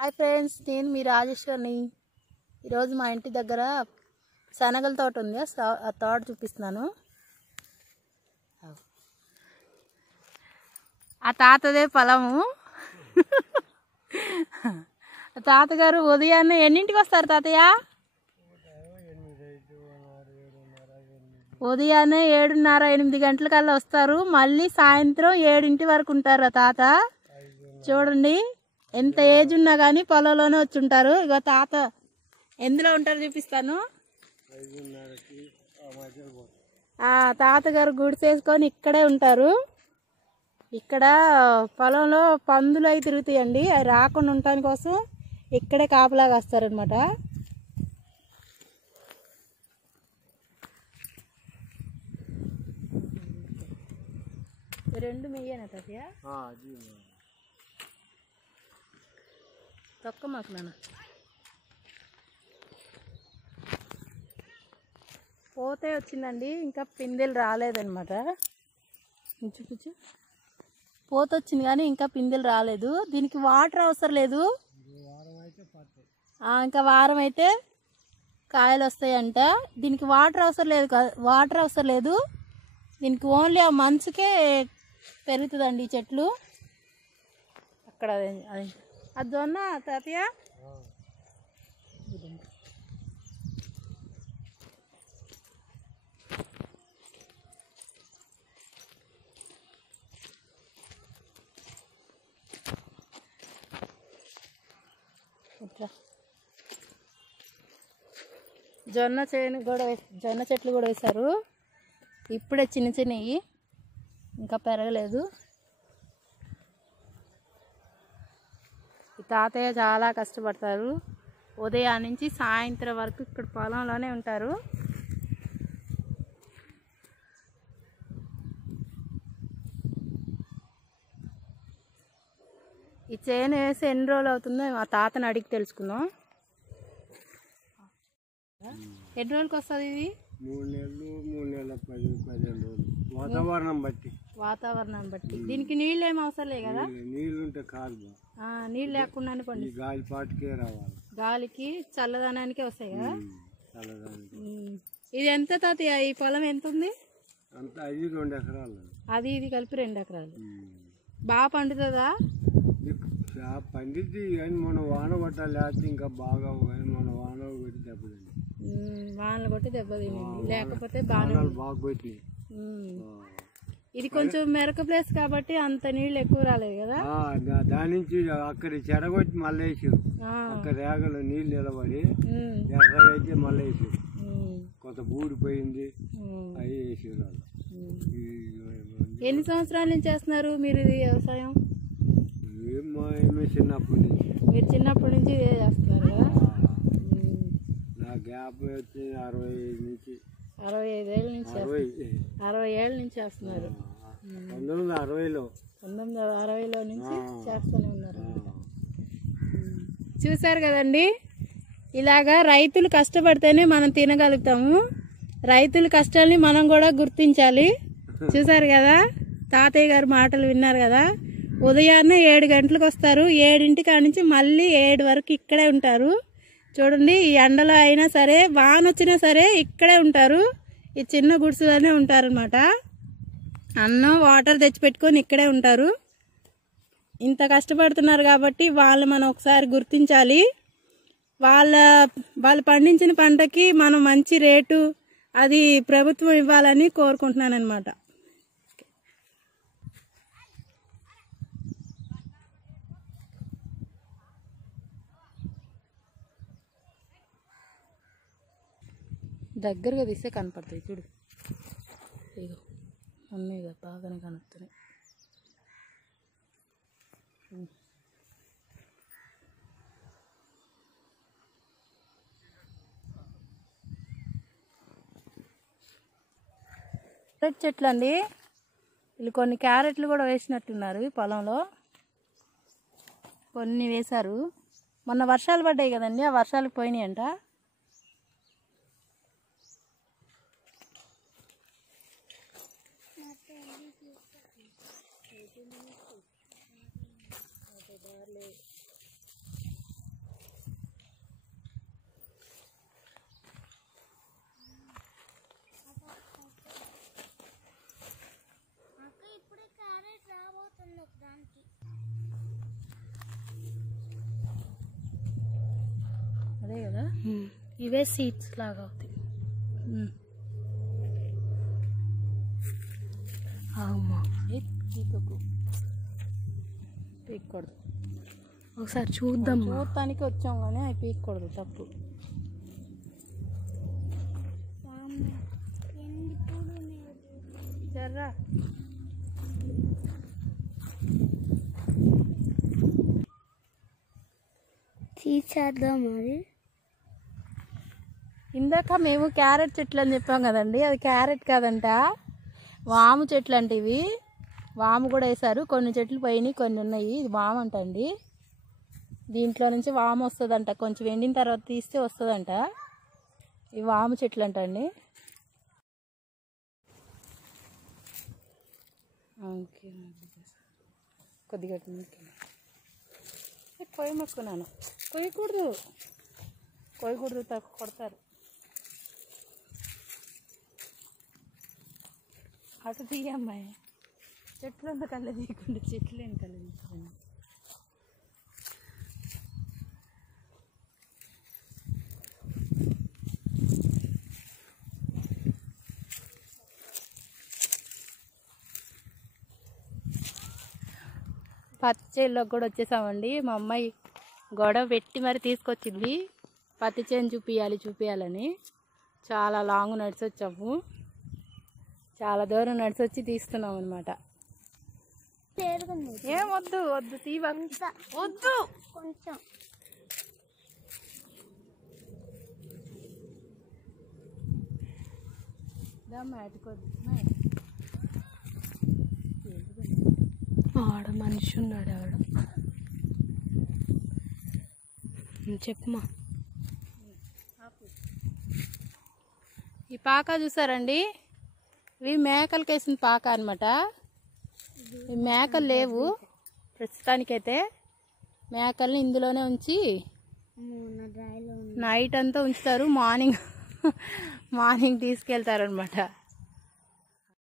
Hi friends, నేను మీ రాజేశ్వరిని. ఈరోజు మా ఇంటి దగ్గర శనగల తోట ఉంది. ఆ తోట చూపిస్తున్నాను. ఆ తాతదే పొలము. తాతగారు ఉదయాన్నే ఎన్నింటికి వస్తారు తాతయ్య? ఉదయాన్నే 7:30 8 గంటలకల్లా వస్తారు. మళ్ళీ సాయంత్రం 7 వరకు ఉంటారు. ఆ తాత చూడండి, ఎంత ఏజ్ ఉన్నా కానీ పొలంలోనే వచ్చి ఉంటారు. ఇక తాత ఎందులో ఉంటారు చూపిస్తాను. ఆ తాతగారు గుడిసేసుకొని ఇక్కడే ఉంటారు. ఇక్కడ పొలంలో పందులు అవి తిరుగుతాయండి. అవి రాకుండా ఉండటాని కోసం ఇక్కడే కాపలాగా వస్తారనమాట. రెండు మెయ్యేనా తాతయ్య? తొక్క మాకు నాన్న పోతే వచ్చిందండి, ఇంకా పిందెలు రాలేదన్నమాట. చూపించు, పోత వచ్చింది కానీ ఇంకా పిందెలు రాలేదు. దీనికి వాటర్ అవసరం లేదు. ఇంకా వారం అయితే కాయలు వస్తాయంట. దీనికి వాటర్ అవసరం లేదు. దీనికి ఓన్లీ ఆ మంచుకే పెరుగుతుందండి ఈ చెట్లు. అక్కడ అది జొన్న తాతయ్య. జొన్న చెట్లు కూడా వేశారు. ఇప్పుడే చిన్న చిన్నవి, ఇంకా పెరగలేదు. ఈ తాతయ్య చాలా కష్టపడతారు. ఉదయం నుంచి సాయంత్రం వరకు ఇక్కడ పొలంలోనే ఉంటారు. ఈ చేను వేసి ఎన్ని రోజులు అవుతుందో మా తాతని అడిగి తెలుసుకుందాం. ఎన్ని రోజులకి వస్తుంది ఇది? 3 నెలలు 3 నెలల 10-15 రోజులు, వాతావరణం బట్టి. దీనికి నీళ్ళు ఏం అవసరం లేదు కదా? నీళ్ళు ఉంటే కాదు, నీళ్ళు లేకుండానే పండి గాలి పాటికే రావాలి. గాలికి చల్లదనానికే వస్తాయి కదా. ఇది ఎంత తాతయ్య? ఈ పొలం ఎంత ఉంది? అంత 2 ఎకరాలు. అది ఇది కలిపి 2 ఎకరాలు. బాగా పండుతుందా? పండిద్ది కానీ మన వాన పట్టాలి, లేకపోతే ఇంకా బాగా. మన వాన కొట్టి దెబ్బతింది. వానలు కొట్టి దెబ్బతింది, లేకపోతే బాగా కొట్టినాయి. ఇది కొంచెం మెరక ప్లేస్ కాబట్టి అంత నీళ్ళు ఎక్కువ రాలేదు కదా. దాని నుంచి అక్కడ చెడగొట్టి మళ్ళీ వేసారు. అక్కడ రేగలు నీళ్ళు నిలబడి ఎర్రగా అయితే మళ్ళీ వేసారు. కొంత బూడిపోయింది, అవి వేసారు. ఎన్ని సంవత్సరాల నుంచి చేస్తున్నారు మీరు ఇది వ్యవసాయం? చిన్నప్పటి నుంచి. మీరు చిన్నప్పటి నుంచి ఇదే చేస్తున్నారు కదా. నా గ్యాప్ వచ్చి 65 నుంచి 65 ఏళ్ళ నుంచి 60 ఏళ్ళ నుంచి చేస్తున్నారు. 1960లో నుంచి చేస్తూనే ఉన్నారు. చూసారు కదండి, ఇలాగా రైతులు కష్టపడితేనే మనం తినగలుగుతాము. రైతుల కష్టాన్ని మనం కూడా గుర్తించాలి. చూసారు కదా, తాతయ్య గారు మాటలు విన్నారు కదా. ఉదయాన్నే 7 గంటలకు వస్తారు. 7 కాడ నుంచి మళ్ళీ 7 వరకు ఇక్కడే ఉంటారు. చూడండి, ఈ ఎండలో అయినా సరే వాన వచ్చినా సరే ఇక్కడే ఉంటారు. ఈ చిన్న గుడిసెలోనే ఉంటారనమాట. అన్నం వాటర్ తెచ్చిపెట్టుకొని ఇక్కడే ఉంటారు. ఇంత కష్టపడుతున్నారు కాబట్టి వాళ్ళు మనం ఒకసారి గుర్తించాలి. వాళ్ళు పండించిన పంటకి మనం మంచి రేటు అది ప్రభుత్వం ఇవ్వాలని కోరుకుంటున్నాను అనమాట. దగ్గరగా తీస్తే కనపడతాయి చూడు. ఇగో ఉన్నాయి కదా, బాగానే కనపడుతున్నాయి. క్యారెట్ చెట్లు అండి. వీళ్ళు కొన్ని క్యారెట్లు కూడా వేసినట్టున్నారు ఈ పొలంలో. కొన్ని వేశారు. మొన్న వర్షాలు పడ్డాయి కదండి, ఆ వర్షాలకు పోయినాయంట. ఇవే సీడ్స్ లాగా అవుతాయి. అమ్మా పీక్కూడదు. ఒకసారి చూద్దాం. చూడటానికి వచ్చాం కానీ అవి పీక్కూడదు, తప్పు. జర్రా తీసేద్దాం. మరి ఇందాక మేము క్యారెట్ చెట్లు అని చెప్పాం కదండి, అది క్యారెట్ కాదంట, వాము చెట్లు అంటే ఇవి. వాము కూడా వేసారు, కొన్ని చెట్లు పోయినాయి, కొన్ని ఉన్నాయి. ఇది వాము అంట అండి. దీంట్లో నుంచి వాము వస్తుందంట, కొంచెం ఎండిన తర్వాత తీస్తే వస్తుందంట. ఇవి వాము చెట్లు అంట అండి. కొద్దిగా పొయ్యి మొక్కున్నాను. కొయ్యకూడదు, కొడతారు. అటు తీయమ్మాయి, చెట్లు అంతా కళ్ళ తీయకుండా చెట్లు ఏం కళ్ళ తీసుకోండి. పత్తి చేనులోకి కూడా వచ్చేసామండి. మా అమ్మాయి గొడవ పెట్టి మరి తీసుకొచ్చింది, పత్తి చేను చూపియాలని. చాలా లాంగ్ నడిచి వచ్చాము, చాలా దూరం నడిచి వచ్చి తీస్తున్నాం అనమాట. ఏం వద్దు వద్దు కొంచెం ఆడ మనిషి ఉన్నాడు. చెప్పమా. ఈ పాక చూసారండి, ఇవి మేకలకి వేసిన పాక అనమాట. ఈ మేకలు లేవు ప్రస్తుతానికైతే. మేకల్ని ఇందులోనే ఉంచి నైట్ అంతా ఉంచుతారు, మార్నింగ్ తీసుకెళ్తారు అనమాట.